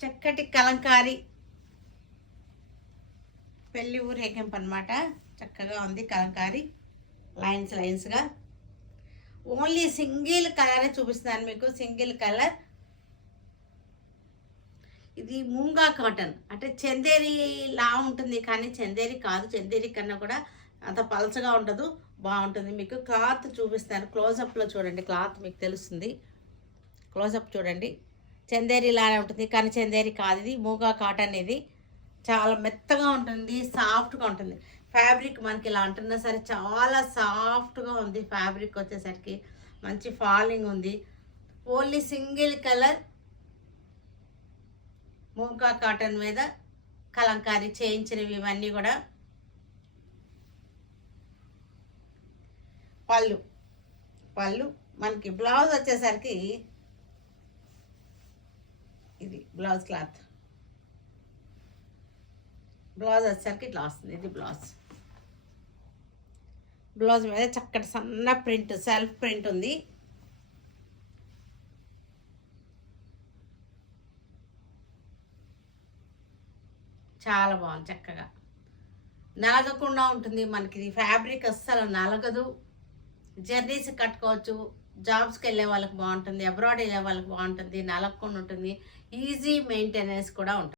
చక్కటి కలంకారీ పెళ్లి ఊరేగింపు అనమాట. చక్కగా ఉంది కలంకారీ, లైన్స్గా. ఓన్లీ సింగిల్ కలరే చూపిస్తున్నాను మీకు, సింగిల్ కలర్. ఇది మూంగా కాటన్, అంటే చందేరి లా ఉంటుంది కానీ చందేరి కాదు. చందేరి కన్నా కూడా అంత పలచగా ఉండదు, బాగుంటుంది. మీకు క్లాత్ చూపిస్తాను, క్లోజప్లో చూడండి, క్లాత్ మీకు తెలుస్తుంది. క్లోజప్ చూడండి, చందేరి లానే ఉంటుంది కానీ చందేరి కాదు. ఇది మూగా కాటన్. ఇది చాలా మెత్తగా ఉంటుంది, సాఫ్ట్గా ఉంటుంది. ఫ్యాబ్రిక్ మనకి ఇలా అంటున్నా సరే చాలా సాఫ్ట్గా ఉంది. ఫ్యాబ్రిక్ వచ్చేసరికి మంచి ఫాలింగ్ ఉంది. ఓన్లీ సింగిల్ కలర్ మూగా కాటన్ మీద కలంకారీ చేయించినవి ఇవన్నీ కూడా. పళ్ళు మనకి బ్లౌజ్ వచ్చేసరికి ఇది బ్లౌజ్ క్లాత్. బ్లౌజ్ వచ్చేసరికి ఇట్లా వస్తుంది. ఇది బ్లౌజ్ మీద చక్కటి సన్న ప్రింట్, సెల్ఫ్ ప్రింట్ ఉంది. చాలా బాగుంది, చక్కగా నలగకుండా ఉంటుంది మనకి. ఫ్యాబ్రిక్ అస్సలు నలగదు. జర్నీస్ కట్టుకోవచ్చు, జాబ్స్కి వెళ్ళే వాళ్ళకి బాగుంటుంది, అబ్రాడ్ వెళ్ళే వాళ్ళకి బాగుంటుంది, నలగకుండా ఉంటుంది. ఈజీ మెయింటెనెన్స్ కూడా ఉంటుంది.